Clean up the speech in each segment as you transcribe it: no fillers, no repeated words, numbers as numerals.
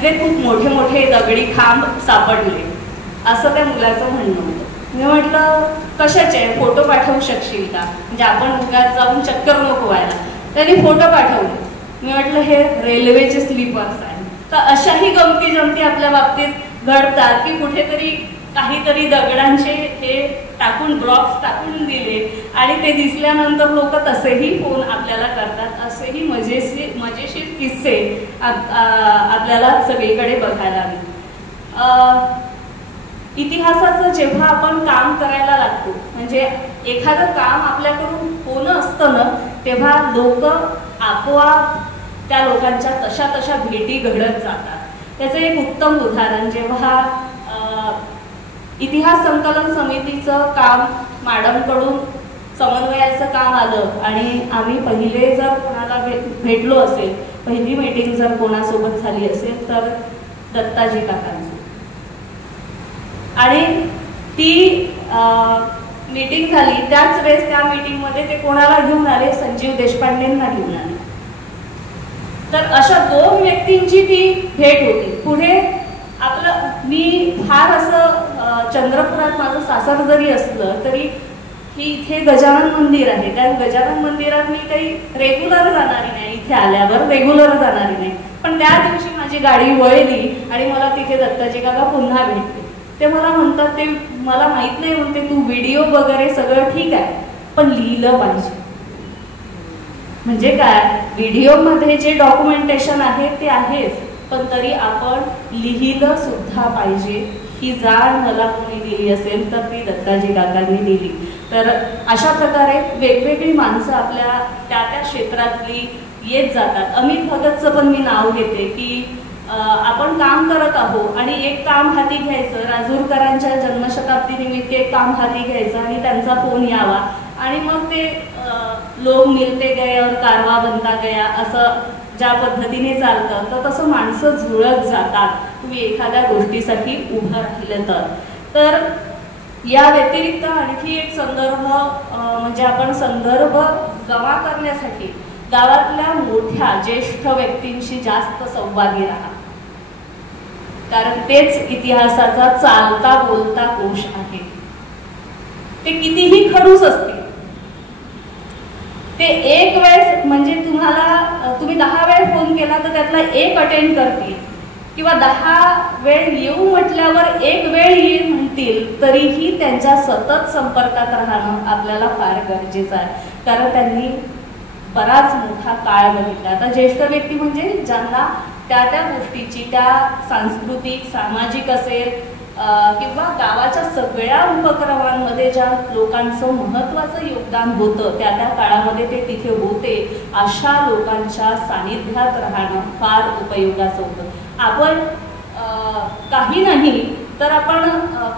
तिथे खूप मोठे मोठे दगडी खांब सापडले असं त्या मुलाचं म्हणणं होतं. मी म्हटलं कशाचे फोटो पाठवू शकशील का, म्हणजे आपण उगाच जाऊन चक्कर नको व्हायला. त्यांनी फोटो पाठवले. मी म्हटलं हे रेल्वेचे स्लीपर्स आहे. तर अशाही गमती जमती आपल्या बाबतीत घडतात की कुठेतरी काहीतरी दगडांचे हे टाकून ब्लॉक्स टाकून दिले आणि ते दिसल्यानंतर लोक तसेही फोन आपल्याला करतात. असेही मजेशीर किस्से आपल्याला सगळीकडे बघायला मिळतात. इतिहासाचं जेव्हा आपण काम करायला लागतो, म्हणजे एखादं काम आपल्याकडून होणं असतं ना, तेव्हा लोक आपोआप त्या लोकांच्या तशा भेटी घडत जातात. त्याचं एक उत्तम उदाहरण, जेव्हा इतिहास संकलन समितीचं काम मॅडमकडून समन्वयाचं काम आलं आणि आम्ही पहिले जर कोणाला भेटलो असेल, पहिली मीटिंग जर कोणासोबत झाली असेल तर दत्ताजी काकांची. आणि ती मीटिंग झाली त्याच वेळेस त्या मीटिंगमध्ये ते कोणाला घेऊन आले, संजीव देशपांडेंना घेऊन आले. तर अशा दोन व्यक्तींची ती भेट होती. पुढे आपलं मी फार असं चंद्रपुरात माझं सासर जरी असलं तरी ही इथे गजानन मंदिर आहे, त्या गजानन मंदिरात मी काही रेग्युलर जाणारी नाही, इथे आल्यावर रेग्युलर जाणारी नाही. पण त्या दिवशी माझी गाडी वळली आणि मला तिथे दत्ताजी काका पुन्हा भेटले. ते मला म्हणतात, ते मला माहित नाही म्हणते, तू व्हिडिओ वगैरे सगळं ठीक आहे पण लिहिलं पाहिजे. म्हणजे काय, व्हिडिओमध्ये जे डॉक्युमेंटेशन आहे ते आहेच, पण तरी आपण लिहिलं सुद्धा पाहिजे. ही जाण मला कोणी दिली असेल तर ती दत्ताजी काकांनी दिली. तर अशा प्रकारे वेगवेगळी माणसं आपल्या त्या क्षेत्रातली येत जातात. अमित भगतचं पण मी नाव घेते की आपण काम करत आहोत आणि एक काम हाती घ्यायचं, राजूरकरांच्या जन्मशताब्दी निमित्त एक काम हाती घ्यायचं आणि त्यांचा फोन यावा आणि मग ते लोक मिलते गए और कारवा बनता गया असं ज्या पद्धतीने चालतं, तर तसं माणसं जुळत जातात तुम्ही एखाद्या गोष्टीसाठी उभं राहिलं तर. या व्यतिरिक्त आणखी एक संदर्भ म्हणजे आपण संदर्भ जमा करण्यासाठी गावातल्या मोठ्या ज्येष्ठ व्यक्तींशी जास्त संवादी राहा, कारण तेच इतिहासाचा चालता बोलता कोश आहे. ते कितीही खडूस असतील, ते एक वेळेस म्हणजे तुम्ही 10 वेळ फोन केला तर त्यातला एक अटेंड करतील किंवा 10 वेळ येऊ म्हटल्यावर एक वेळ येईल म्हणतील, तरीही त्यांच्या सतत संपर्कात राहणं आपल्याला फार गरजेचं आहे, कारण त्यांनी बराच मोठा काळ बघितला. आता ज्येष्ठ व्यक्ती म्हणजे ज्यांना त्या गोष्टीची, त्या सांस्कृतिक सामाजिक असेल किंवा गावाच्या सगळ्या उपक्रमांमध्ये ज्या लोकांचं महत्त्वाचं योगदान होतं त्या काळामध्ये ते तिथे होते, अशा लोकांच्या सानिध्यात राहणं फार उपयोगाचं होतं. आपण काही नाही तर आपण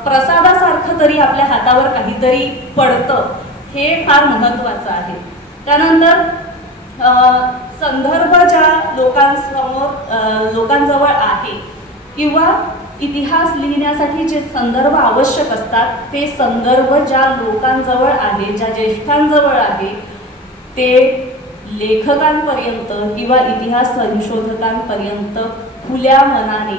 प्रसादासारखं तरी आपल्या हातावर काहीतरी पडतं, हे फार महत्त्वाचं आहे. त्यानंतर संदर्भ ज्या लोकांजवळ आहे किंवा इतिहास लिहिण्यासाठी जे संदर्भ आवश्यक असतात ते संदर्भ ज्या लोकांजवळ आहे, ज्या ज्येष्ठांजवळ आहे, ते लेखकांपर्यंत किंवा इतिहास संशोधकांपर्यंत खुल्या मनाने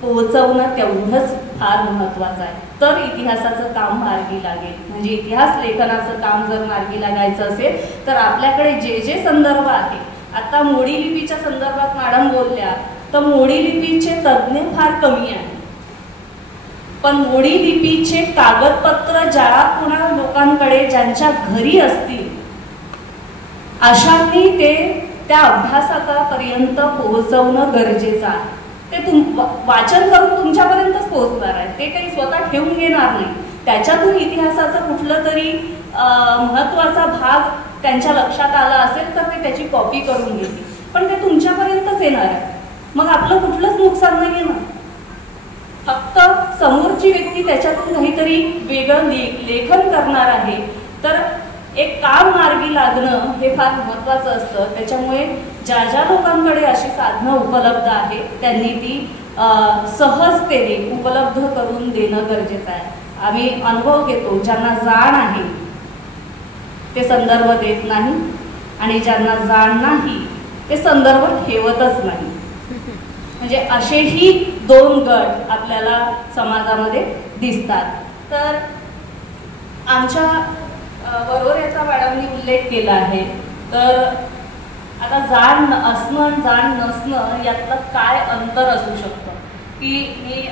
पोहोचवणं तेवढंच फार महत्त्वाचं आहे. तर इतिहासाचं काम मार्गी लागेल. म्हणजे इतिहास लेखनाचं काम जर मार्गी लागायचं असेल तर आपल्याकडे जे संदर्भ आहे, आता मोडी लिपीच्या संदर्भात मॅडम बोलल्या, तर मोडी लिपीचे तज्ज्ञ फार कमी आहेत, पण मोडी लिपीचे कागदपत्र ज्या कुणा लोकांकडे ज्यांच्या घरी असतील अशांनी ते त्या अभ्यासकापर्यंत पोहोचवणं गरजेचं आहे. ते वाचन करून तुमच्यापर्यंतच पोहोचणार आहे, ते काही स्वतः ठेवून घेणार नाही. त्याच्यातून इतिहासाचा कुठलं तरी महत्त्वाचा भाग त्यांच्या लक्षात आला असेल तर ते त्याची कॉपी करून घेतील, पण ते तुमच्यापर्यंतच येणार आहे. मग आपलं कुठलंच नुकसान नाही आहे ना, फक्त समोरची व्यक्ती त्याच्यातून काहीतरी वेगळं लेखन करणार आहे. तर एक काम मार्गी लागणं हे फार महत्त्वाचं असतं. त्याच्यामुळे ज्या लोकांकडे अशी साधनं उपलब्ध आहेत त्यांनी ती सहजतेने उपलब्ध करून देणं गरजेचं आहे. आम्ही अनुभव घेतो, ज्यांना जाण आहे ते संदर्भ देत नाही आणि ज्यांना जाण नाही ते संदर्भ ठेवतच नाही. म्हणजे असेही दोन गट आपल्याला समाजामध्ये दिसतात. तर आमच्या वरोऱ्याचा मॅडमनी उल्लेख केला आहे. तर आता जाण असणं जाण नसणं यातलं काय अंतर असू शकतं, की मी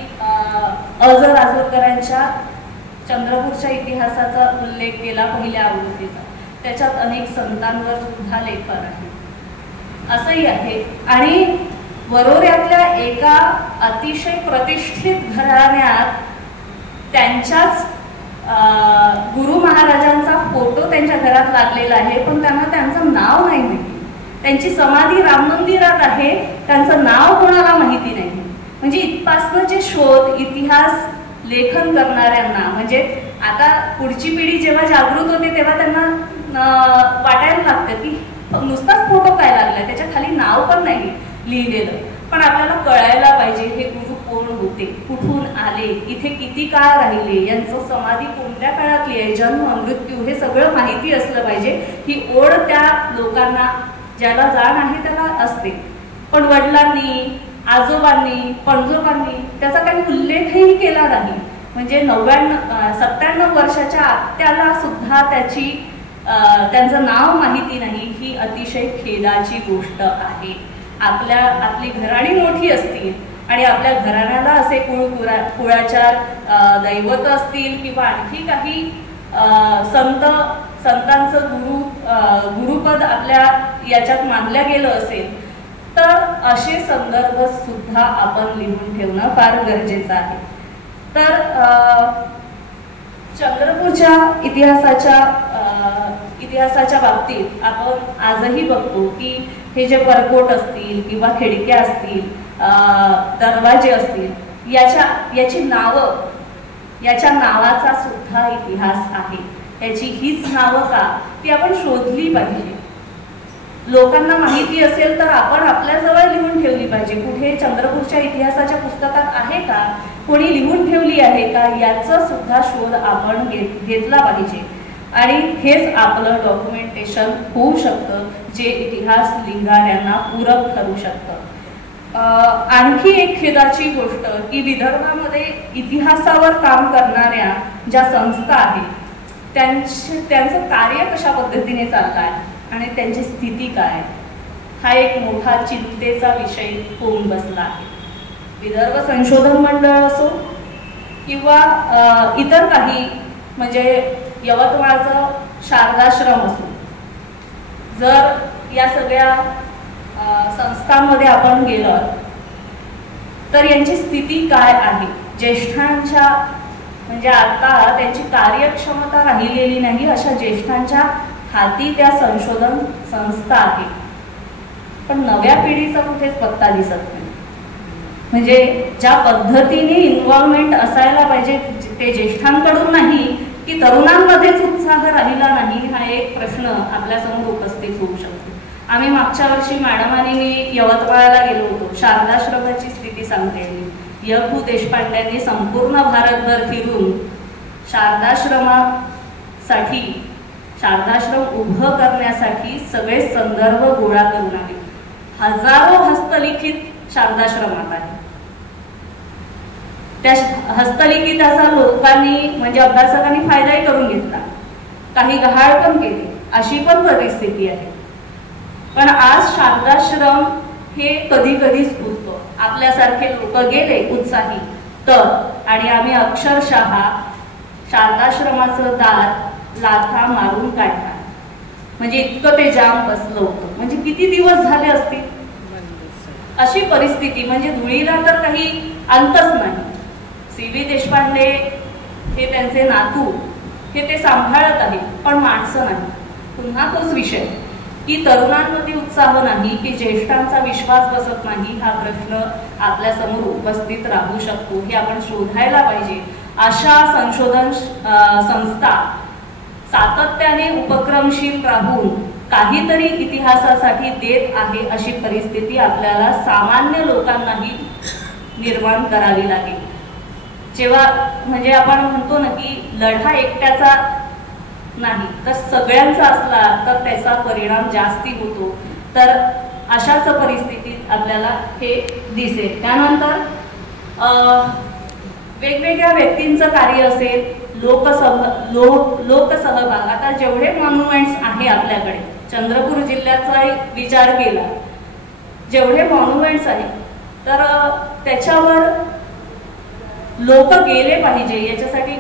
अजर आजोरकरांच्या चंद्रपूरच्या इतिहासाचा उल्लेख केला पहिल्या आवृत्तीचा. त्याच्यात अनेक संतांवर सुद्धा लेखन आहे असंही आहे. आणि वरोऱ्यातल्या एका अतिशय प्रतिष्ठित घराण्यात त्यांच्याच गुरु महाराजांचा फोटो त्यांच्या घरात लागलेला आहे, पण त्यांना त्यांचं नाव नाही माहिती. त्यांची समाधी राम मंदिरात आहे, त्यांचं नाव कोणाला माहिती नाही. म्हणजे इथपासनचे शोध इतिहास लेखन करणाऱ्यांना, म्हणजे आता पुढची पिढी जेव्हा जागृत होते तेव्हा त्यांना वाटायला लागतं की नुसताच फोटो काय लागलाय, त्याच्या खाली नाव पण नाही लिहिलेलं. पण आपल्याला कळायला पाहिजे हे गुरु कोण होते, कुठून आले, इथे किती काळ राहिले, यांचं समाधी कोणत्या काळातली आहे, जन्म मृत्यू हे सगळं माहिती असलं पाहिजे. ही ओढ त्या लोकांना ज्याला जाण आहे त्याला असते. पण वडिलांनी, आजोबांनी, पणजोबांनी त्याचा काही उल्लेखही केला नाही. म्हणजे 97 वर्षाच्या आत्याला सुद्धा त्यांचं नाव माहिती नाही. ही अतिशय खेदाची गोष्ट आहे. आपली घराणी मोठी असतील आणि आपल्या घराण्याला असे कुळाचार दैवत असतील किंवा आणखी काही संतांचं गुरुपद आपल्या याच्यात मानलं गेलं असेल, तर असे संदर्भ सुद्धा आपण लिहून ठेवणं फार गरजेचं आहे. तर चंद्रपूरच्या इतिहासाच्या बाबतीत आपण आजही बघतो की हे जे परकोट असतील किंवा खिडक्या असतील, दरवाजे असतील, याच्या नावाचा सुद्धा इतिहास आहे. याची हीच नावं का ती आपण शोधली पाहिजे. लोकांना माहिती असेल तर आपण आपल्याजवळ लिहून ठेवली पाहिजे. कुठे चंद्रपूरच्या इतिहासाच्या पुस्तकात आहे का, कोणी लिहून ठेवली आहे का, याचा सुद्धा शोध आपण घेतला पाहिजे. आणि हेच आपलं डॉक्युमेंटेशन होऊ शकतं, जे इतिहास लिहिणाऱ्यांना पूरक ठरू शकतं. आणखी एक खेदाची गोष्ट की विदर्भामध्ये इतिहासावर काम करणाऱ्या ज्या संस्था आहेत त्यांचं कार्य कशा पद्धतीने चाललं आहे आणि त्यांची स्थिती काय, हा एक मोठा चिंतेचा विषय होऊन बसला आहे. विदर्भ संशोधन मंडळ असो किंवा इतर काही, म्हणजे यवतमाळचं शारदाश्रम असो, जर या सगळ्या संस्थांमध्ये आपण गेलं तर यांची स्थिती काय आहे. ज्येष्ठांच्या, म्हणजे आता त्यांची कार्यक्षमता राहिलेली नाही अशा ज्येष्ठांच्या हाती त्या संशोधन संस्था आहेत, पण नव्या पिढीचा कुठेच पत्ता दिसत नाही. म्हणजे ज्या पद्धतीने इन्व्हॉल्वमेंट असायला पाहिजे ते ज्येष्ठांकडून नाही की तरुणांमध्येच उत्साह राहिला नाही, हा एक प्रश्न आपल्यासमोर उपस्थित होऊ शकतो. आम्ही मागच्या वर्षी मॅडम आणि मी यवतमाळला गेलो होतो. शारदाश्रमाची स्थिती सांगते मी. य.पु. देशपांड्यांनी संपूर्ण भारतभर फिरून शारदाश्रम उभं करण्यासाठी सगळे संदर्भ गोळा करून आले. हजारो हस्तलिखित शारदाश्रमात आहे. त्या हस्तलिखिताचा लोकांनी, म्हणजे अभ्यासकांनी फायदाही करून घेतला, काही गहाळ पण केले, अशी पण परिस्थिती आहे. पण आज शारदाश्रम हे कधी कधी स्फुरतो. आपल्यासारखे लोक गेले उत्साही तर, आणि आम्ही अक्षरशः शारदाश्रमाचं दार लाथा मारून काढला. म्हणजे इतकं ते जाम बसलं होतं. म्हणजे किती दिवस झाले असतील अशी परिस्थिती. म्हणजे धुळीला तर काही अंतच नाही. सी.व्ही. देशपांडे हे त्यांचे नातू हे ते सांभाळत आहेत, पण माणसं नाही. पुन्हा तोच विषय की तरुणांमध्ये उत्साह नाही, की ज्येष्ठांचा विश्वास बसत नाही. हा प्रश्न आपल्या समोर उपस्थित राहू शकतो. हे आपण शोधायला पाहिजे. अशा संशोधन संस्था सातत्याने उपक्रमशील राहून काहीतरी इतिहासासाठी देत आहे अशी परिस्थिती आपल्याला सामान्य लोकांनाही निर्माण करावी लागेल. जेव्हा, म्हणजे आपण म्हणतो ना की लढा एकट्याचा नाही तर सगळ्यांचा असला तर त्याचा परिणाम जास्ती होतो. तर अशाच परिस्थितीत आपल्याला हे दिसेल। त्यानंतर वेगवेगळ्या व्यक्तींचं कार्य असेल, लोकसहभाग। आता जेवढे मॉन्युमेंट्स आहे आपल्याकडे, चंद्रपूर जिल्ह्याचा विचार केला, जेवढे मॉन्युमेंट्स आहेत तर त्याच्यावर लोक गेले पाहिजे। याच्यासाठी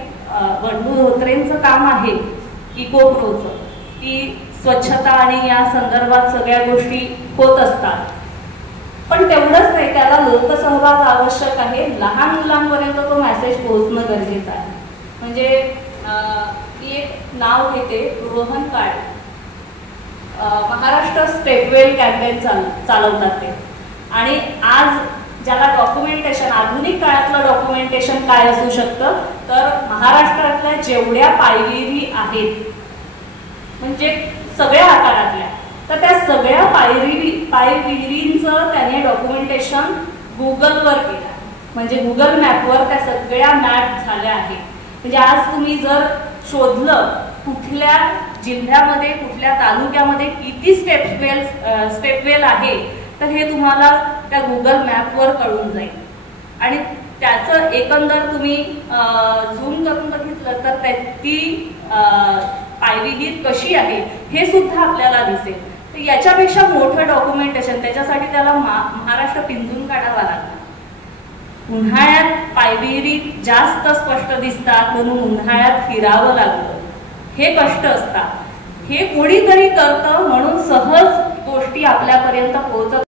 बंडू धोत्रेंचं काम आहे इकोप्रोचं, की स्वच्छता आणि या संदर्भात सगळ्या गोष्टी होत असतात। पण तेवढंच नाही, त्याला लोकसहभाग आवश्यक आहे। लहान मुलांपर्यंत तो मेसेज पोहोचणं गरजेचं आहे। म्हणजे ती एक नाव घेते, रोहन काळे, महाराष्ट्र स्टेपवेल कॅम्पेन चालवतात ते। आणि आज ज्याला डॉक्युमेंटेशन, आधुनिक काळातलं डॉक्युमेंटेशन काय असू शकतं, तर महाराष्ट्रातल्या जेवढ्या पायविहिरी आहेत, म्हणजे सगळ्या आकारातल्या, तर त्या सगळ्या पायविहिरींचं त्याने डॉक्युमेंटेशन गुगलवर केलं। म्हणजे गुगल मॅपवर त्या सगळ्या मॅप झाल्या आहेत। म्हणजे आज तुम्ही जर शोधलं कुठल्या जिल्ह्यामध्ये, कुठल्या तालुक्यामध्ये किती स्टेपवेल आहे, तर हे तुम्हाला त्या गुगल मॅपवर कळून जाईल। आणि त्याचं एकंदर तुम्ही झूम करून बघितलं तर ती पायविहीर कशी आहे हे सुद्धा आपल्याला दिसेल। तर याच्यापेक्षा मोठं डॉक्युमेंटेशन, त्याच्यासाठी त्याला महाराष्ट्र पिंजून काढावा लागला। उन्हाळ्यात पायविहिरी जास्त स्पष्ट दिसतात म्हणून उन्हाळ्यात फिरावं लागलं, हे कष्ट असतात। हे कोणीतरी करतं म्हणून सहज गोष्टी आपल्यापर्यंत पोहोचत